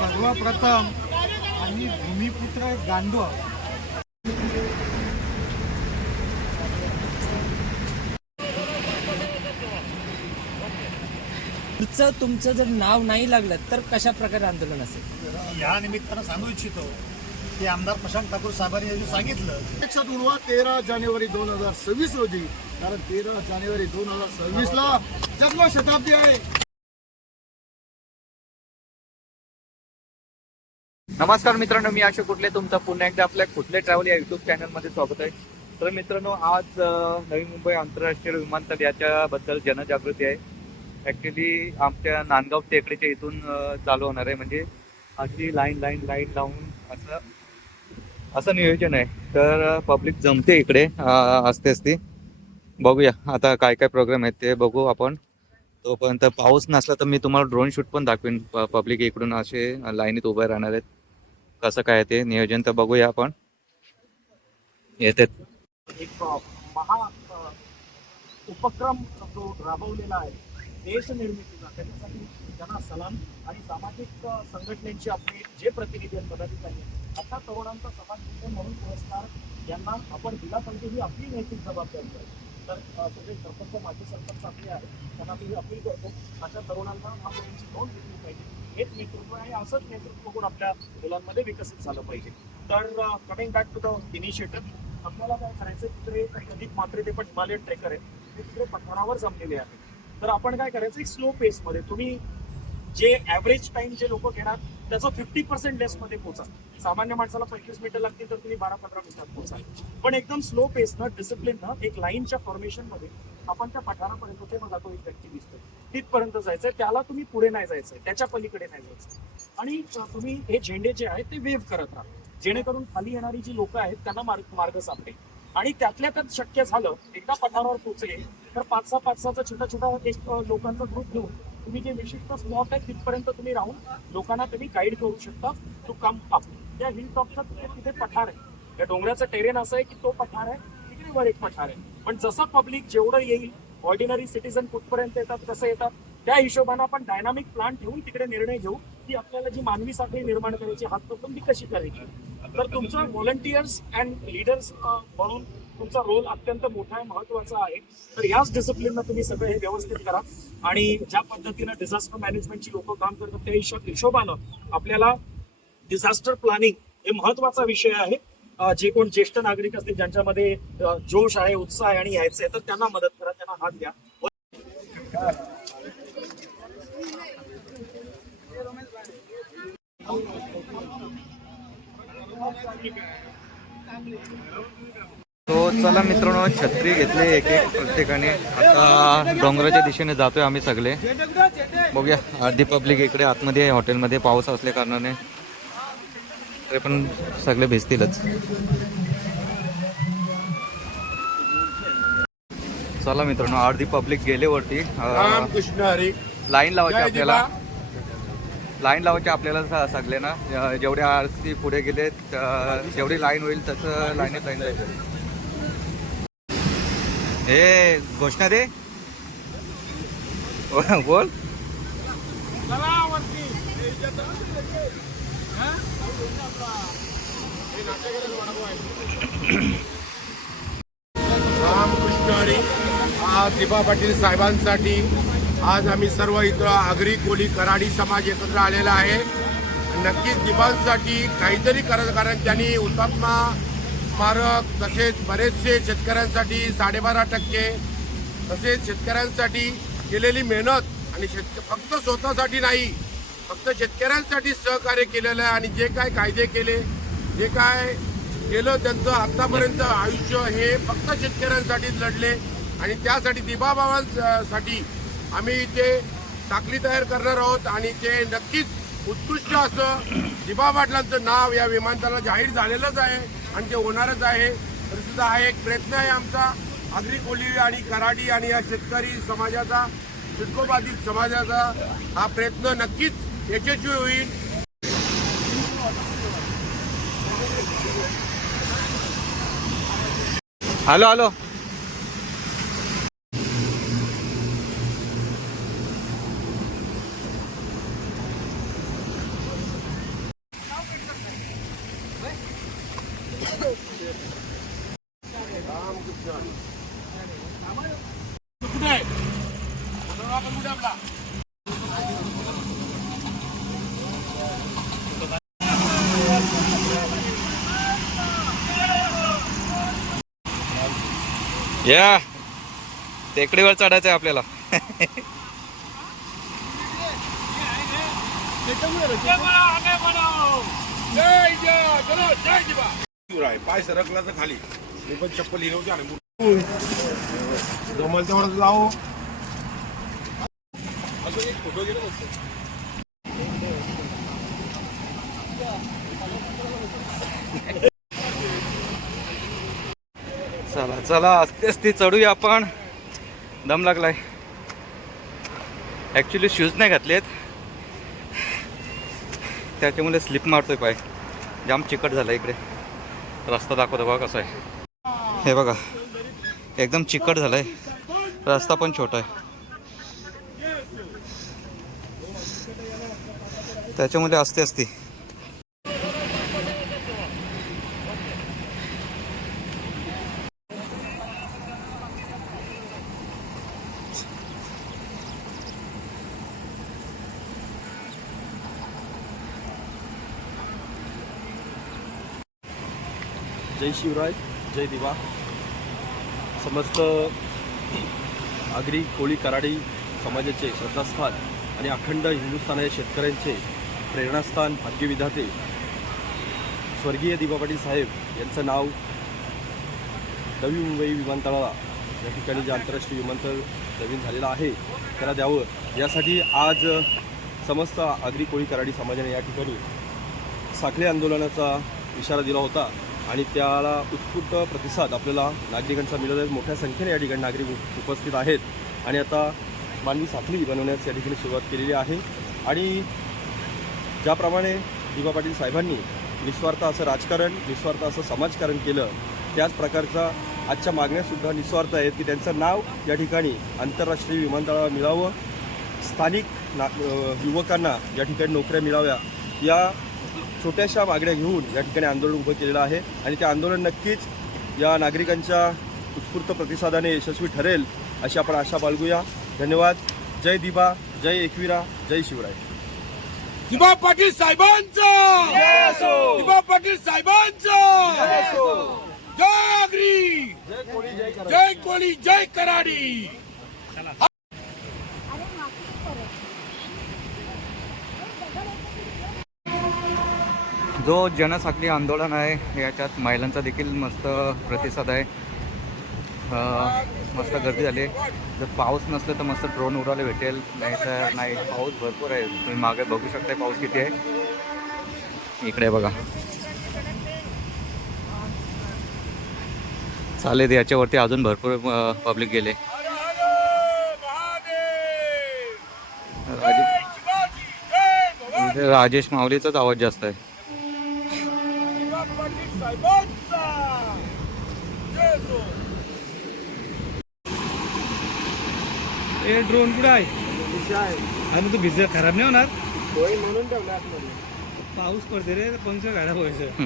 सर्वप्रथम आम्ही भूमिपुत्र गांडव तुमचं तुमचं जर नाव नाही लागलं तर कशा प्रकारे आंदोलन असेल? या निमित्तानं सांगू इच्छितो की आमदार प्रशांत ठाकूर साहेबांनी यांनी सांगितलं. लक्षात उडवा तेरा जानेवारी दोन हजार सव्वीस रोजी कारण तेरा जानेवारी दोन हजार सव्वीस ला जन्म शताब्दी आहे. नमस्कार मित्रांनो मी अशोक कुठले तुमचं पुन्हा एकदा आपल्या कुठले ट्रॅव्हल या युट्यूब चॅनलमध्ये स्वागत आहे. तर मित्रांनो आज नवी मुंबई आंतरराष्ट्रीय विमानतळ याच्याबद्दल जनजागृती आहे. ॲक्च्युली आमच्या नांदगाव टेकडीच्या इथून चालू होणार आहे. म्हणजे अशी लाईन लाईन लाईन लावून असं असं नियोजन आहे. तर पब्लिक जमते इकडे असते असते. बघूया आता काय काय प्रोग्राम आहेत ते बघू आपण. तोपर्यंत पाऊस नसला तर मी तुम्हाला ड्रोन शूट पण दाखवेन पब्लिक इकडून असे लाईनीत उभे राहणार आहेत. कसं काय ते नियोजन तर बघूया आपण. येते. एक महा उपक्रम जो राबवलेला आहे देश निर्मितीचा त्याच्यासाठी त्यांना सलाम आणि सामाजिक संघटनेचे आपले जे प्रतिनिधी आहेत पदाधिकारी अशा तरुणांचा समाज म्हणून पुरस्कार यांना आपण दिला पाहिजे ही आपली नैतिक जबाबदारी आहे. तर सगळे सरपंच माजी सरपंच आपले आहेत त्यांना मी अपील करतो अशा तरुणांना आपण यांची नोंद घेतली पाहिजे. हेच नेतृत्व आहे असंच नेतृत्व गुण आपल्या मुलांमध्ये विकसित झालं पाहिजे. तर coming back to the initiative आपल्याला काय करायचं तिकडे अधिक मात्रे ते पण हिमालयन ट्रेकर आहेत ते तिकडे पठारावर जमलेले आहेत. तर आपण काय करायचं एक स्लो पेसमध्ये तुम्ही जे ॲव्हरेज टाइम जे लोक घेणार त्याचं फिफ्टी पर्सेंट लेसमध्ये पोचा. सामान्य माणसाला पंचवीस मिनिटं लागतील तर तुम्ही बारा पंधरा मिनिटात पोचाल पण एकदम स्लो पेसनं डिसिप्लिननं एक लाईनच्या फॉर्मेशनमध्ये आपण त्या पठारापर्यंत ते बघा तो एक व्यक्ती दिसतोय. तिथपर्यंत जायचंय त्याला तुम्ही पुढे नाही जायचंय त्याच्या पलीकडे नाही जायचं आणि तुम्ही हे झेंडे जे आहेत ते वेव्ह करत राहा. जेणेकरून खाली येणारी जी लोक आहेत त्यांना मार्ग मार्ग सापडेल. आणि त्यातल्या त्यात शक्य झालं एकदा पठारावर पोहोचले तर पाच सहा पाच सहाचा छोटा छोटा एक लोकांचा ग्रुप घेऊन तुम्ही जे विशिष्ट स्पॉट आहे तिथपर्यंत तुम्ही राहून लोकांना तुम्ही गाईड करू शकता. टू कम अप त्या हिल टॉपचा तिथे पठार आहे. त्या डोंगराचं टेरेन असं आहे की तो पठार आहे. तिकडे वर एक पठार आहे. पण जसं पब्लिक जेवढं येईल ऑर्डिनरी सिटीजन कुठपर्यंत येतात कसं येतात त्या हिशोबाने आपण डायनामिक प्लान ठेवून तिकडे निर्णय घेऊ की आपल्याला जी मानवी साखळी निर्माण करायची हात पकडून ती कशी करायची. तर तुमचा व्हॉलंटियर्स अँड लिडर्स म्हणून तुमचा रोल अत्यंत मोठा आहे महत्त्वाचा आहे. तर याच डिसिप्लिननं तुम्ही सगळं हे व्यवस्थित करा. आणि ज्या पद्धतीनं डिझास्टर मॅनेजमेंटची लोक काम करतात त्या हिशोब हिशोबानं आपल्याला डिझास्टर प्लॅनिंग हे महत्त्वाचा विषय आहे. जे कोण ज्येष्ठ नागरिक असतील ज्यांच्यामध्ये जोश आहे उत्साह आहे आणि यायचं आहे तर त्यांना मदत करा त्यांना हात द्या. तो चला मित्रांनो छत्री घेतले एक एक प्रत्येकाने. आता डोंगराच्या दिशेने जातोय आम्ही सगळे. बघूया अर्धी पब्लिक इकडे आतमध्ये आहे हॉटेलमध्ये पाऊस असल्या कारणाने. तरी पण सगळे भिजतीलच. चला मित्रांनो अर्धी पब्लिक गेले वरती. लाईन लावायची आपल्याला. लाईन लावायची आपल्याला सगळे ना अं, जेवढ्या आरती पुढे गेले त- जेवढी लाईन होईल तसं लाईनीत लाईन जायचं हे घोषणा दे. बोल. रामकृष्ण आज दिपा पाटील साहेबांसाठी आज आम्ही सर्व इथं आगरी कोली कराडी समाज एकत्र आलेला आहे. नक्कीच दिपांसाठी काहीतरी करत कारण त्यांनी हुतात्मा स्मारक तसेच बरेचसे शेतकऱ्यांसाठी साडेबारा टक्के तसेच शेतकऱ्यांसाठी केलेली मेहनत आणि शेतक फक्त स्वतःसाठी नाही फक्त शेतकऱ्यांसाठी सहकार्य केलेलं आहे आणि जे काय कायदे केले जे काय केलं त्यांचं आत्तापर्यंत आयुष्य हे फक्त शेतकऱ्यांसाठीच लढले आणि त्यासाठी दिबाबाबांसाठी आम्ही इथे साखली तयार करणार आहोत आणि ते नक्कीच उत्कृष्ट असं दिबा पाटलांचं नाव या विमानतळाला जाहीर झालेलंच आहे आणि ते होणारच आहे. तर सुद्धा हा एक प्रयत्न आहे आमचा. आगरी कोली आणि कराडी आणि या शेतकरी समाजाचा सिडको समाजाचा हा प्रयत्न नक्कीच यशस्वी होईल हॅलो हॅलो या. टेकडीवर चढायचं आहे आपल्याला. पाय सरकला तर खाली मी पण चप्पल हिरवते आणि जमल तेवढं जाऊ असं एक फोटो गेलो मस्त चला चला असते असते चढूया आपण. दम लागलाय. ॲक्च्युली शूज नाही घातलेत. त्याच्यामुळे स्लिप मारतोय पाय. जाम चिकट झाला इकडे. रस्ता दाखवतो बघा कसा आहे. हे बघा एकदम चिकट झालाय. रस्ता पण छोटा आहे. त्याच्यामुळे असते असते. जय शिवराय जय दिवा. समस्त आगरी कोळी कराडी समाजाचे श्रद्धास्थान आणि अखंड हिंदुस्थानाच्या शेतकऱ्यांचे प्रेरणास्थान भाग्यविधाते. स्वर्गीय दिवा पाटील साहेब यांचं नाव नवी मुंबई विमानतळाला या ठिकाणी जे आंतरराष्ट्रीय विमानतळ नवीन झालेलं आहे त्याला द्यावं. यासाठी आज समस्त आगरी कोळी कराडी समाजाने या ठिकाणी साखळी आंदोलनाचा इशारा दिला होता. आणि त्याला उत्स्फूर्त प्रतिसाद आपल्याला नागरिकांचा मिळत आहे मोठ्या संख्येने या ठिकाणी नागरिक उपस्थित आहेत. आणि आता मानवी साखळी बनवण्यास या ठिकाणी सुरुवात केलेली आहे. आणि ज्याप्रमाणे दिवा पाटील साहेबांनी निस्वार्थ असं राजकारण निस्वार्थ असं समाजकारण केलं त्याच प्रकारचा आजच्या मागण्यासुद्धा निस्वार्थ आहेत की त्यांचं नाव या ठिकाणी आंतरराष्ट्रीय विमानतळाला मिळावं. स्थानिक ना युवकांना या ठिकाणी नोकऱ्या मिळाव्या. या छोट्याशा मागण्या घेऊन या ठिकाणी आंदोलन उभं केलेलं आहे आणि ते आंदोलन नक्कीच या नागरिकांच्या उत्स्फूर्त प्रतिसादाने यशस्वी ठरेल अशी आपण आशा बाळगूया. धन्यवाद. जय दिबा जय एकविरा जय शिवराय. दिबा पाटील साहेबांचं! दिबा पाटील साहेबांचं! जय आगरी! जय कोळी जय कराडी! जो जनसाखळी आंदोलन आहे याच्यात महिलांचा देखील मस्त प्रतिसाद आहे. मस्त गर्दी झाली. जर पाऊस नसलं तर मस्त ड्रोन उडायला भेटेल नाही तर नाही पाऊस भरपूर आहे. तुम्ही मागे बघू शकता पाऊस किती आहे. इकडे बघा. चालेल याच्यावरती अजून भरपूर पब्लिक गेले. राजेश राजेश माऊलीचाच आवाज जास्त आहे. हे ड्रोन कुठं आहे? आणि तू भिजत खराब नाही होणार? पाऊस पडते रे पंख गाड्या व्हायचं.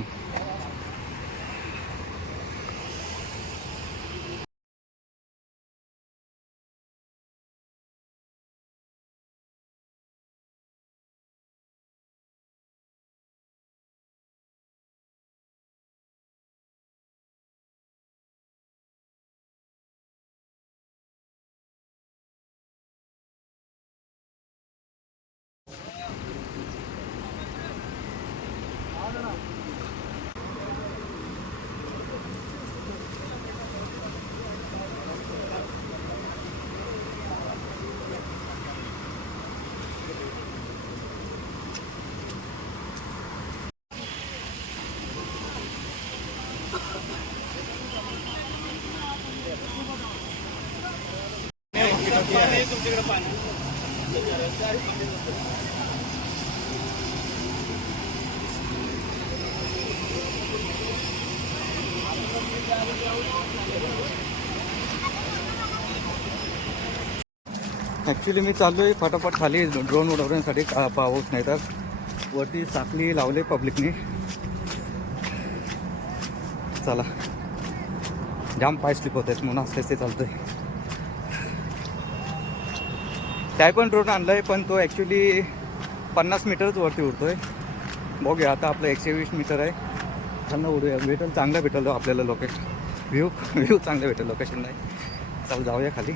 ॲक्च्युली मी चाललो आहे फटाफट खाली ड्रोन उडवण्यासाठी. का पाऊस नाही तर वरती साखली लावले पब्लिकने चला. जाम पाय स्लिप होत आहेत. म्हणून असते ते चालतोय. काय पण ड्रोन आणलाय पण तो ॲक्च्युली पन्नास मीटरच वरती उडतोय. बघूया आता आपलं एकशे वीस मीटर आहे. त्यांना उडूया. भेटेल चांगलं भेटेल आपल्याला लोकेशन व्ह्यू व्ह्यू चांगलं भेटेल लोकेशन नाही. चल जाऊया खाली.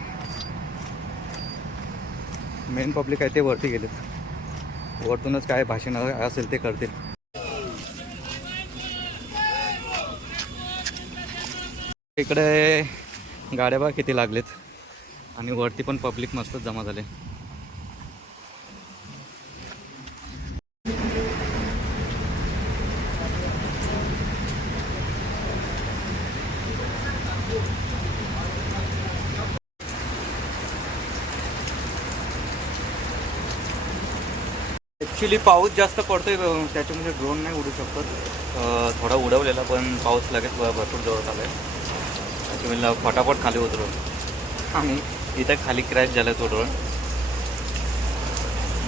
मेन पब्लिक आहे ते वरती गेलेत. वरतूनच काय भाषण असेल ते करतील. इकडे गाड्या बा किती लागलेत. आणि वरती पण पब्लिक मस्तच जमा झाले. ॲक्च्युली पाऊस जास्त पडतोय त्याच्यामुळे ड्रोन नाही उडू शकत. थोडा उडवलेला पण पाऊस लगेच भरपूर जोरात आला आहे त्याच्यामुळे फटाफट खाली उतरवलं आणि इथं खाली क्रॅश झाला तो ड्रोन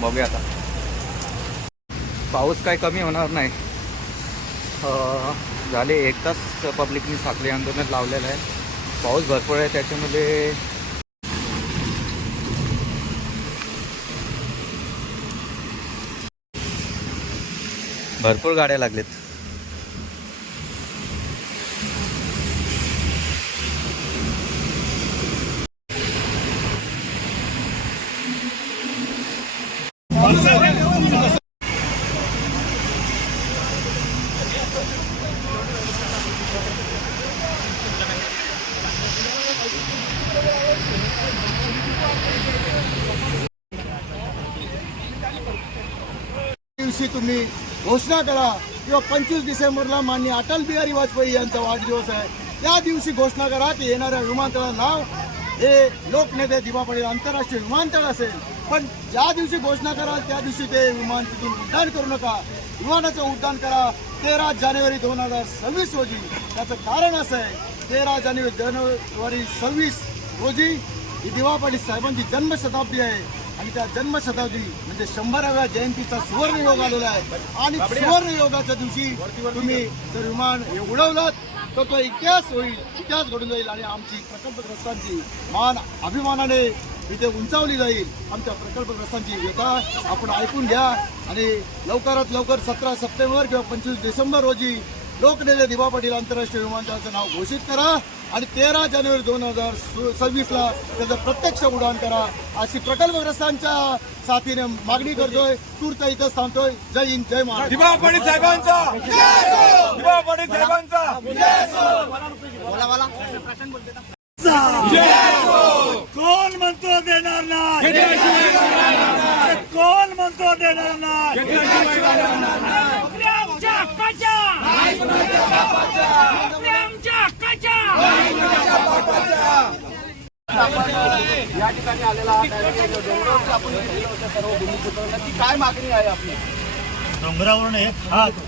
बघूया आता. पाऊस काय कमी होणार नाही. झाले एक तास पब्लिकनी साखळी आंदोलन लावलेलं आहे. पाऊस भरपूर आहे त्याच्यामुळे भरपूर गाड्या लागलेत. दिवशी तुम्ही घोषणा करा. किंवा पंचवीस डिसेंबरला मान्य अटल बिहारी वाजपेयी यांचा वाढदिवस आहे. त्या दिवशी घोषणा करा की येणाऱ्या विमानतळाला नाव हे लोकनेते दिवा पाटील आंतरराष्ट्रीय विमानतळ असेल. पण ज्या दिवशी घोषणा कराल त्या दिवशी ते विमान तिथून उड्डाण करू नका. विमानाचं उड्डाण करा. तेरा जानेवारी दोन हजार सव्वीस रोजी. त्याचं कारण असं आहे. तेरा जानेवारी जानेवारी सव्वीस रोजी ही दिवा साहेबांची जन्मशताब्दी आहे. आणि त्या जन्मशताब्दी म्हणजे शंभराव्या जयंतीचा सुवर्ण योग आलेला आहे. आणि सुवर्ण योगाच्या दिवशी तुम्ही जर विमान हे उडवलं तर तो इतिहास होईल इतिहास घडून जाईल आणि आमची प्रकल्पग्रस्तांची मान अभिमानाने इथे उंचावली जाईल. आमच्या प्रकल्पग्रस्तांची व्यथा आपण ऐकून घ्या. आणि लवकरात लवकर सतरा सप्टेंबर किंवा पंचवीस डिसेंबर रोजी लोकनेते दिवा पाटील आंतरराष्ट्रीय विमानतळाचं नाव घोषित करा आणि तेरा जानेवारी दोन हजार सव्वीसला त्याचं प्रत्यक्ष उड्डाण करा अशी प्रकल्पग्रस्तांच्या साथीने मागणी करतोय तूर्त इथंच थांबतोय जय हिंद जय महाराष्ट्र दिवा पाटील साहेबांचा दिवा पाटील साहेबांचा कोण म्हणतो देणार नाही कोण म्हणतो देणार नाही हक्काच्या आमच्या हक्काच्या. या ठिकाणी आलेला आपण गेलेलो होतो सर्व भूमिपुत्रांना ती काय मागणी आहे आपली? डोंगरावरून एक हात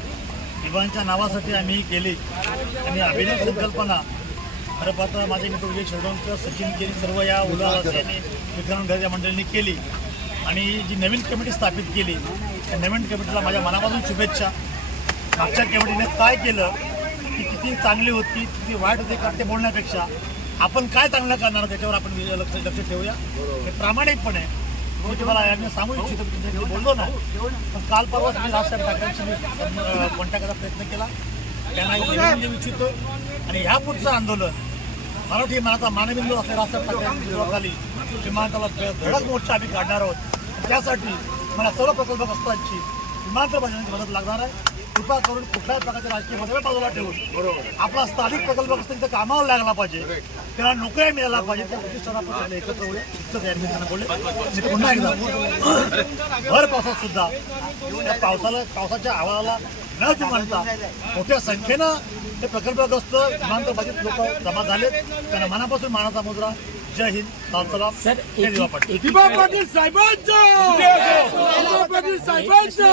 दिवांच्या नावासाठी आम्ही केली. आणि अभिनव संकल्पना. खरं पाहता माझे मित्र विजय शेडोणकर सचिन केली सर्व या उदाहरणाने विक्रम घरच्या मंडळींनी केली. आणि जी नवीन कमिटी स्थापित केली त्या नवीन कमिटीला माझ्या मनापासून शुभेच्छा. मागच्या केवडीने काय केलं की किती चांगली होती किती वाईट होती का ते बोलण्यापेक्षा आपण काय चांगलं करणार त्याच्यावर आपण लक्ष लक्ष ठेवूया. हे प्रामाणिकपणे मी तुम्हाला याने सांगू इच्छितो की तुमच्या बोललो ना पण काल परवाच मी राजसाहेब ठाकरेंशी मी कॉन्टॅक्टचा प्रयत्न केला त्यांना एक निवेदन देऊ इच्छितो. आणि ह्या पुढचं आंदोलन मराठी मनाचा मानविंदू असलेला राजसाहेब ठाकरे सुरुवात विमानतळाला धडक मोर्चा आम्ही काढणार आहोत. त्यासाठी मला सर्व प्रकल्पग्रस्तांची विमानतळ बांधण्याची मदत लागणार आहे. कृपा करून कुठल्याही प्रकारचे राजकीय मतभेद बाजूला ठेवून. बरोबर आपला स्थानिक प्रकल्पग्रस्त इथं कामाला लागला पाहिजे त्याला नोकऱ्या मिळायला पाहिजे त्या प्रतिष्ठान आपण सगळे एकत्र होऊया. इतकंच यांनी बोलले. मी पुन्हा एकदा भर पावसात सुद्धा त्या पावसाला पावसाच्या आवाजाला न जुमानता मोठ्या संख्येनं ते प्रकल्पग्रस्त विमानतळ बाधित लोक जमा झालेत. त्यांना मनापासून मानाचा मुद्रा जय हिंद सर एकी- पाटील. एकी- दिवा पाटील साहेबांचा! दिवा पाटील साहेबांचा!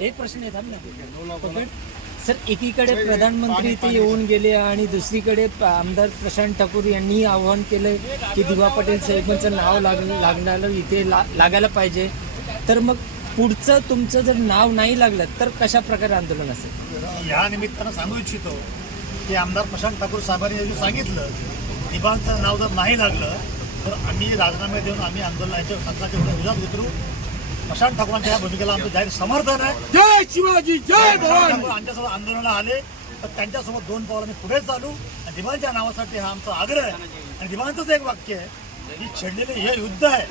एक प्रश्न येतात. सर एकीकडे प्रधानमंत्री इथे येऊन गेले आणि दुसरीकडे आमदार प्रशांत ठाकूर यांनी आवाहन केलं की दिवा पाटील साहेबांचं नाव लाग लागणार इथे ला- लागायला पाहिजे. तर मग पुढचं तुमचं जर नाव नाही लागलं तर कशा प्रकारे आंदोलन असेल? या निमित्तानं सांगू इच्छितो की आमदार प्रशांत ठाकूर साहेबांनी सांगितलं दिबांचं नाव जर नाही लागलं तर आम्ही राजीनामे देऊन आम्ही आंदोलनाच्या संघाच्या विरोधात उतरू प्रशांत ठाकूरांच्या या भूमिकेला आमचं जाहीर समर्थन आहे. जय शिवाजी जय भवानी. आमच्यासोबत आंदोलनाला आले. तर त्यांच्यासोबत दोन पावलं मी पुढे चालू. आणि दिवाणच्या नावासाठी हा आमचा आग्रह आहे. आणि दिवाणचंच एक वाक्य आहे की छेडलेले हे युद्ध आहे.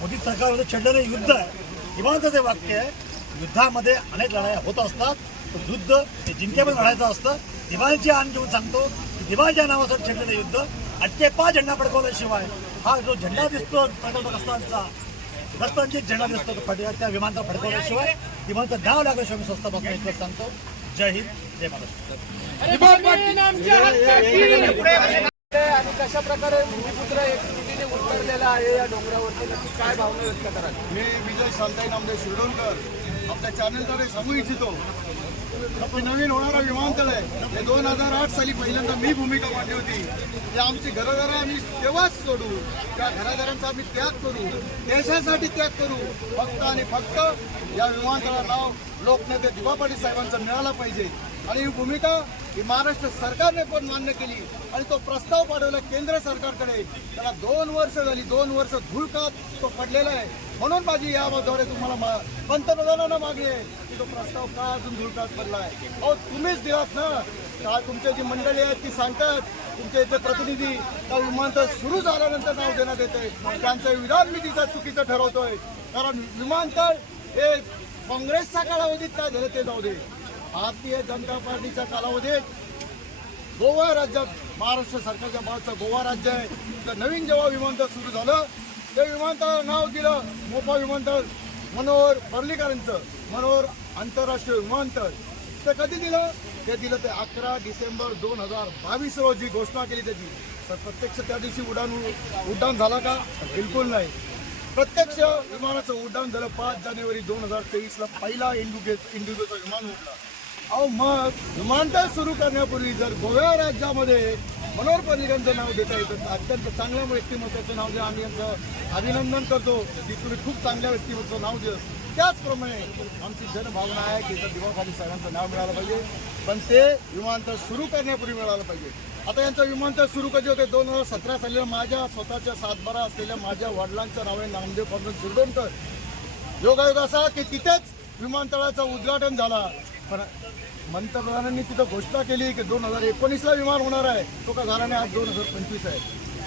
मोदी सरकारमध्ये छेडलेलं युद्ध आहे. दिवाणचं जे वाक्य आहे युद्धामध्ये अनेक लढाया होत असतात. पण युद्ध हे जिंकेपर्यंत लढायचं असतं. दिवाळीची आण घेऊन सांगतो दिवाळीच्या नावासाठी छेडलेलं युद्ध आणि ते पाच झेंडा फडकवल्याशिवाय हा जो झेंडा दिसतो प्रकल्पग्रस्तांचा रस्त्यांची एक झेंडा दिसतो त्या विमानतळ फडकवल्याशिवाय विमानचं नाव लागल्याशिवाय मी स्वस्त बघतो इतकं सांगतो. जय हिंद जय महाराष्ट्र. आणि कशा प्रकारे भूमिपुत्र एक कृतीने उतरलेला आहे या डोंगरावरती नक्की काय भावना व्यक्त कराल? मी विजय शांताई नामदेव शिरडोणकर आपल्या चॅनलद्वारे सांगू इच्छितो. आपले नवीन होणारा विमानतळ आहे. हे दोन हजार आठ साली पहिल्यांदा मी भूमिका मांडली होती. ते आमची घरदारं आम्ही तेव्हाच सोडू. त्या घराघरांचा आम्ही त्याग करू. देशासाठी त्याग करू. फक्त आणि फक्त या विमानतळाला नाव लोकनेते दिवापाटी साहेबांचं मिळालं पाहिजे. आणि ही भूमिका ही महाराष्ट्र सरकारने पण मान्य केली. आणि तो प्रस्ताव पाठवला केंद्र सरकारकडे. त्याला दोन वर्ष झाली दोन वर्ष धुळकात तो पडलेला आहे. म्हणून माझी याद्वारे तुम्हाला पंतप्रधानांना मागणी आहे की तो प्रस्ताव का अजून धुळकात पडला आहे? अहो तुम्हीच दिलात ना. का तुमच्या जी मंडळी आहेत ती सांगतात तुमच्या इथे प्रतिनिधी का विमानतळ सुरू झाल्यानंतर नाव देण्यात येते त्यांचं विधान मी तिथं चुकीचं ठरवतोय. कारण विमानतळ हे काँग्रेसच्या कालावधीत काय झालं ते जाऊ दे. भारतीय जनता पार्टीच्या कालावधीत गोवा राज्यात महाराष्ट्र सरकारच्या बाजूचं गोवा राज्य आहे. तर नवीन जेव्हा विमानतळ सुरू झालं ते विमानतळाला नाव दिलं मोपा विमानतळ मनोहर पर्लीकरांचं मनोहर आंतरराष्ट्रीय विमानतळ. ते कधी दिलं? ते दिलं ते अकरा डिसेंबर दोन हजार बावीस रोजी घोषणा केली त्याची. तर प्रत्यक्ष त्या दिवशी उड्डाण उड्डाण झालं का? बिलकुल नाही. प्रत्यक्ष विमानाचं उड्डाण झालं पाच जानेवारी दोन हजार तेवीसला पहिला इंडिगो इंडिगोचं विमान उडला. अहो मग विमानतळ सुरू करण्यापूर्वी जर गोव्या राज्यामध्ये मनोहर पर्रिकरांचं नाव देता येतं अत्यंत चांगल्या व्यक्तिमत्वाचं नाव द्या आम्ही यांचं अभिनंदन करतो की तुम्ही खूप चांगल्या व्यक्तिमत्वाचं नाव दिलं. त्याचप्रमाणे आमची जनभावना आहे की इथं दिवाखाली सगळ्यांचं नाव मिळालं पाहिजे पण ते विमानतळ सुरू करण्यापूर्वी मिळालं पाहिजे. आता यांचं विमानतळ सुरू कधी होते? दोन हजार सतरा साली माझ्या स्वतःच्या सातबारा असलेल्या माझ्या वडिलांचं नाव आहे नामदेव पंडित शिरडोणकर योगायोग असा की तिथेच विमानतळाचं उद्घाटन झाला. पण पंतप्रधानांनी तिथं घोषणा केली की दोन हजार एकोणीसला विमान होणार आहे. तो का झाला नाही? आज दोन हजार पंचवीस आहे.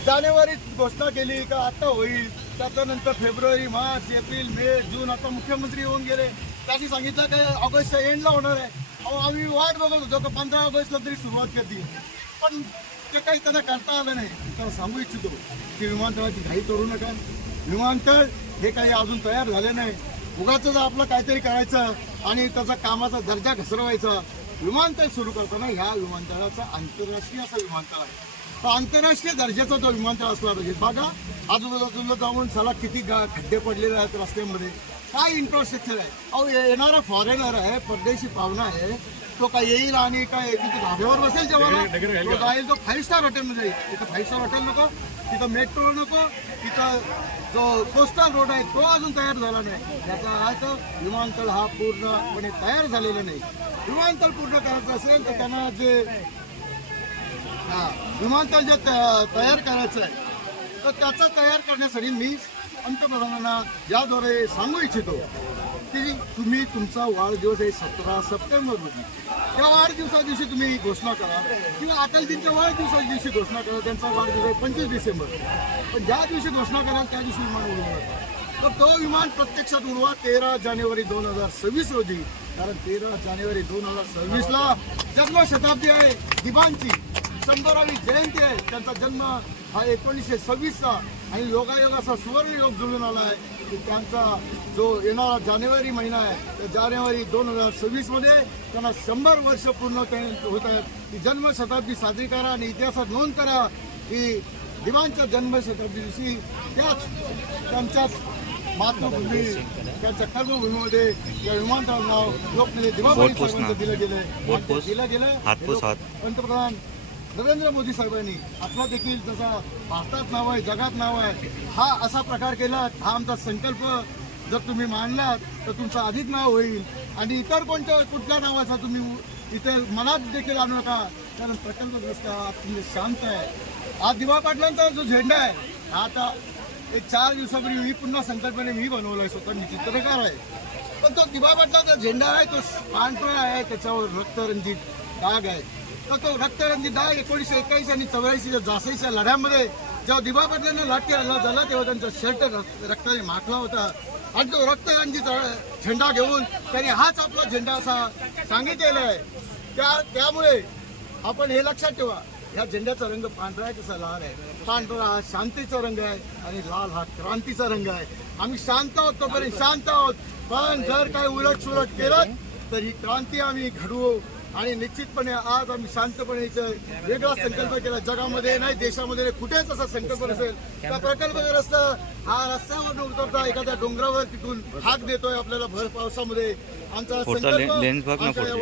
जानेवारीत घोषणा केली का आता होईल. त्याच्यानंतर फेब्रुवारी मार्च एप्रिल मे जून आता मुख्यमंत्री येऊन गेले. त्यांनी सांगितलं की ऑगस्टच्या एंडला होणार आहे. अहो आम्ही वाट बघत होतो का पंधरा ऑगस्टला तरी सुरुवात करते पण ते काही त्यांना करता आलं नाही. तर सांगू इच्छितो की विमानतळाची घाई करू नका. विमानतळ हे काही अजून तयार झाले नाही. उगाच आपलं काहीतरी करायचं आणि त्याचा कामाचा दर्जा घसरवायचा विमानतळ सुरू करताना ह्या विमानतळाचा आंतरराष्ट्रीय असा विमानतळ आहे. तर आंतरराष्ट्रीय दर्जाचा जो विमानतळ असला पाहिजे बघा आजूबाजूला जाऊन चला किती गा खड्डे पडलेले आहेत रस्त्यामध्ये. काय इन्फ्रास्ट्रक्चर आहे? अहो ये- येणारा फॉरेनर आहे परदेशी पाहुणा आहे तो काय येईल आणि काय तिथे धाब्यावर बसेल जेव्हा तो जाईल तो फाईव्ह स्टार हॉटेलमध्ये जाईल तिथं फाईव्ह स्टार हॉटेल नको तिथं मेट्रो नको तिथं जो कोस्टल रोड आहे तो अजून तयार झाला नाही. याचा अर्थ विमानतळ हा पूर्णपणे तयार झालेला नाही. विमानतळ पूर्ण करायचं असेल तर त्यांना जे हा विमानतळ जे तयार करायचं आहे तर त्याचं तयार करण्यासाठी मी पंतप्रधानांना याद्वारे सांगू इच्छितो. की तुम्ही तुमचा वाढदिवस आहे सतरा सप्टेंबर रोजी. त्या वाढदिवसा दिवशी तुम्ही घोषणा करा. किंवा अटलजींच्या वाढदिवसा दिवशी घोषणा करा. त्यांचा वाढदिवस आहे पंचवीस डिसेंबर. पण ज्या दिवशी घोषणा कराल त्या दिवशी विमान उडवणार तर तो विमान प्रत्यक्षात उडवा तेरा जानेवारी दोन हजार सव्वीस रोजी. कारण तेरा जानेवारी दोन हजार सव्वीसला जन्मशताब्दी आहे दिबांची शंभरावी जयंती आहे. त्यांचा जन्म हा एकोणीसशे सव्वीसचा आणि योगायोगाचा सुवर्ण योग जुळून आला आहे. की त्यांचा जो येणारा जानेवारी महिना आहे त्या जानेवारी दोन हजार सव्वीसमध्ये त्यांना शंभर वर्ष पूर्ण होत आहेत. ही जन्मशताब्दी साजरी करा आणि इतिहासात नोंद करा की दिवाणच्या जन्मशताब्दी दिवशी त्याच त्यांच्याच मातृभूमी त्यांच्या कर्मभूमीमध्ये या विमानतळ नाव लोकनेते दिवाळी दिलं गेलं दिलं गेलं पंतप्रधान नरेंद्र मोदी साहेबांनी आपला देखील जसा भारतात नाव आहे जगात नाव आहे हा असा प्रकार केला हा आमचा संकल्प जर तुम्ही मानलात तर तुमचं अधिक नाव होईल. आणि इतर कोणत्या कुठल्या नावाचा तुम्ही इथे मनात देखील आणू नका. कारण प्रकल्पग्रस्त हा तुम्ही शांत आहे. हा दिवा पाटलांचा जो झेंडा आहे हा आता एक चार दिवसापूर्वी मी पुन्हा संकल्पने मी बनवलाय स्वतः मी चित्रकार आहे. पण तो दिवा पाटलाचा झेंडा आहे तो पांढरा आहे त्याच्यावर रक्तरंजित डाग आहे. तर तो रक्तरंजी डाग एकोणीसशे एक्क्याऐंशी आणि चौऱ्याऐंशीच्या जासईच्या लढ्यामध्ये जेव्हा दिबा पाटलांना लाठी हल्ला झाला तेव्हा त्यांचा शर्ट रक्त- रक्ताने माखला होता. आणि तो रक्तरंगी झेंडा घेऊन त्यांनी हाच आपला झेंडा असा सांगितलेला आहे. त्या त्यामुळे आपण हे लक्षात ठेवा ह्या झेंड्याचा रंग पांढरा आहे तसा लाल आहे. पांढरा हा शांतीचा रंग आहे आणि लाल हा क्रांतीचा रंग आहे. आम्ही शांत आहोत तोपर्यंत शांत आहोत. पण जर काही उलट सुलट केलं तर ही क्रांती आम्ही घडवू. आणि निश्चितपणे आज आम्ही शांतपणे इथं वेगळा संकल्प केला. जगामध्ये नाही देशामध्ये नाही कुठेच असा संकल्प नसेल. त्या प्रकल्पग्रस्त हा रस्त्यावर उतरता एखाद्या डोंगरावर तिथून हाक देतोय आपल्याला भर पावसामध्ये. आमचा संकल्प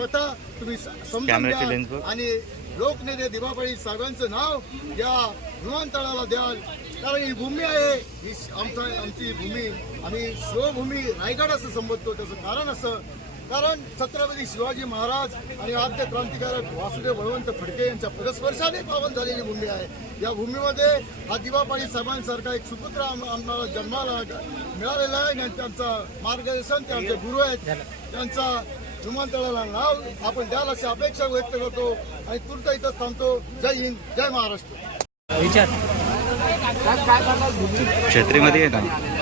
वता तुम्ही समजून घ्या. आणि लोकनेते दिवापळी साहेबांचं नाव या विमानतळाला द्याल. कारण ही भूमी आहे. ही आमचा आमची भूमी. आम्ही शिवभूमी रायगड असं संबोधतो. त्याचं कारण असं कारण छत्रपती शिवाजी महाराज आणि आद्य क्रांतिकारक वासुदेव बळवंत फडके यांच्या पदस्पर्शाने पावन झालेली भूमी आहे. या भूमीमध्ये हा दिवापाळी साहेबांसारखा एक सुपुत्र आम- आम्हाला जन्माला मिळालेला आहे आणि त्यांचं मार्गदर्शन ते आमचे गुरु आहेत. त्यांचा विमानतळाला नाव आपण द्याल अशी अपेक्षा व्यक्त करतो आणि तूर्त इथं थांबतो. जय हिंद जय महाराष्ट्र. विचार. क्षेत्रीमध्ये आहे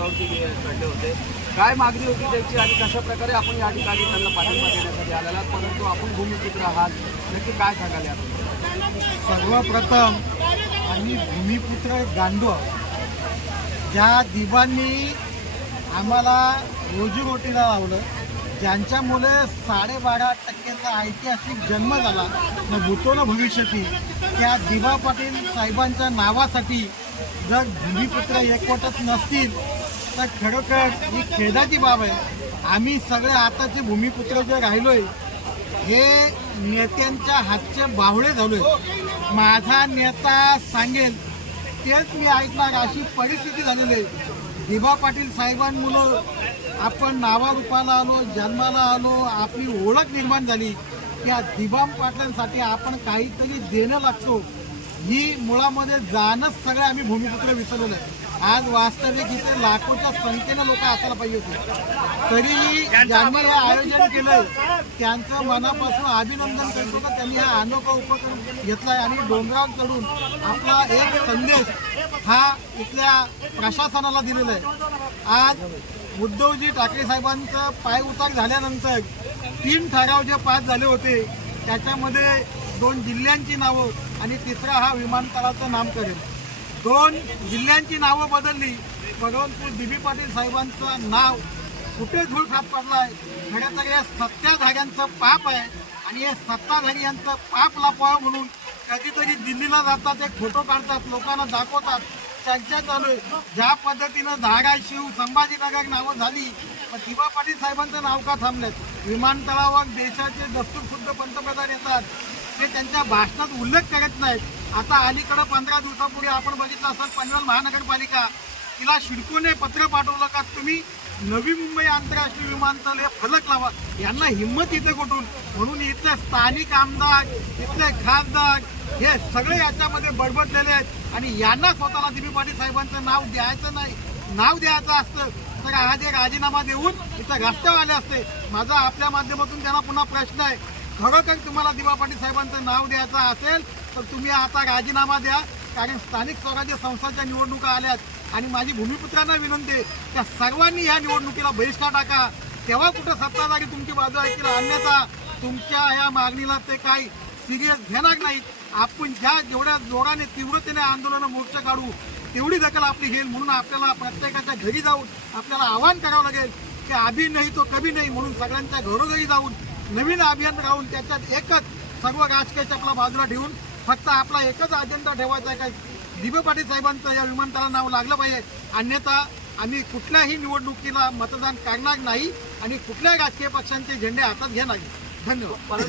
ना चढले होते काय मागणी होती त्यांची आणि कशा प्रकारे आपण या ठिकाणी त्यांना पाठिंबा देण्यासाठी आलेला? परंतु आपण भूमिपुत्र आहात नक्की काय सांगाल सर्वप्रथम आम्ही भूमिपुत्र गांडो ज्या दिवांनी आम्हाला रोजीरोटीला लावलं ज्यांच्यामुळे साडेबारा टक्केचा ऐतिहासिक जन्म झाला न भूतो न भविष्यती त्या दिबा पाटील साहेबांच्या नावासाठी जर भूमिपुत्र एकवटत नसतील तर खरोखर ही खेदाची बाब आहे. आम्ही सगळे आताचे भूमिपुत्र जे राहिलोय हे नेत्यांच्या हातचे बावळे झालोय. माझा नेता सांगेल तेच मी ऐकणार अशी परिस्थिती झालेली आहे. दिबा पाटील साहेबांमुळं आपण नावारूपाला आलो जन्माला आलो आपली ओळख निर्माण झाली. त्या दिबा पाटलांसाठी आपण काहीतरी देणं लागतो. ही मुळामध्ये जाणंच सगळं आम्ही भूमिपुत्र विसरलेलं आहे. आज वास्तविक इथे लाखोच्या संख्येनं लोक असायला पाहिजे होते. तरीही ज्यांनी हे आयोजन केलंय त्यांचं मनापासून अभिनंदन करतो का? त्यांनी हा अनोखा उपक्रम घेतलाय आणि डोंगरावर चढून आपला एक संदेश हा इथल्या प्रशासनाला दिलेला आहे. आज उद्धवजी ठाकरे साहेबांचं पाय उतार झाल्यानंतर तीन ठराव जे पास झाले होते त्याच्यामध्ये दोन जिल्ह्यांची नावं आणि तिसरा हा विमानतळाचं नामकरण. दोन जिल्ह्यांची नावं बदलली. भगवंतपूर दिबी पाटील साहेबांचं नाव कुठे धूळ खात पडलाय? खरं तर हे सत्ताधाऱ्यांचं पाप आहे आणि हे सत्ताधारी यांचं पाप लपवावं म्हणून कधीतरी दिल्लीला जातात एक फोटो काढतात लोकांना दाखवतात. चर्चा चालू आहे ज्या पद्धतीनं धाराशिव संभाजीनगर नावं झाली पण दिबा पाटील साहेबांचं नाव का थांबलेत विमानतळावर देशाचे दस्तूरखुद्द पंतप्रधान येतात. हे त्यांच्या भाषणात उल्लेख करत नाहीत. आता अलीकडं पंधरा दिवसापूर्वी आपण बघितलं असाल पनवेल महानगरपालिका तिला शिडकोने पत्र पाठवलं का? तुम्ही नवी मुंबई आंतरराष्ट्रीय विमानतळ हे फलक लावा. यांना हिंमत इथे कुठून? म्हणून इथले स्थानिक आमदार इथले खासदार हे सगळे याच्यामध्ये बडबडलेले आहेत. आणि यांना स्वतःला दिबी पाटील साहेबांचं नाव द्यायचं नाही. नाव द्यायचं असतं तर आज हे राजीनामा देऊन इथं रस्त्यावर आले असते. माझा आपल्या माध्यमातून त्यांना पुन्हा प्रश्न आहे. खरोखर तुम्हाला दिबा पाटील साहेबांचं नाव द्यायचं असेल तर तुम्ही आता राजीनामा द्या. कारण स्थानिक स्वराज्य संस्थांच्या निवडणुका आल्यात. आणि माझी भूमिपुत्रांना विनंती आहे त्या सर्वांनी ह्या निवडणुकीला बहिष्कार टाका. तेव्हा कुठं सत्ताधारी तुमची बाजू ऐकतील अन्यथा तुमच्या ह्या मागणीला ते काही सिरियस घेणार नाहीत. आपण ज्या जेवढ्या जोराने तीव्रतेने आंदोलनं मोर्चा काढू तेवढी दखल आपली घेईल म्हणून आपल्याला प्रत्येकाच्या घरी जाऊन आपल्याला आवाहन करावं लागेल की आधी नाही तो कभी नाही म्हणून सगळ्यांच्या घरोघरी जाऊन नवीन अभियान राहून त्याच्यात एकच सर्व राजकीय आपला बाजूला ठेवून फक्त आपला एकच अजेंडा ठेवायचा आहे काय दिबे पाटील साहेबांचं या विमानतळाला नाव लागलं पाहिजे. अन्यथा आम्ही कुठल्याही निवडणुकीला मतदान करणार नाही आणि कुठल्याही राजकीय पक्षांचे झेंडे हातात घेणार धन्यवाद.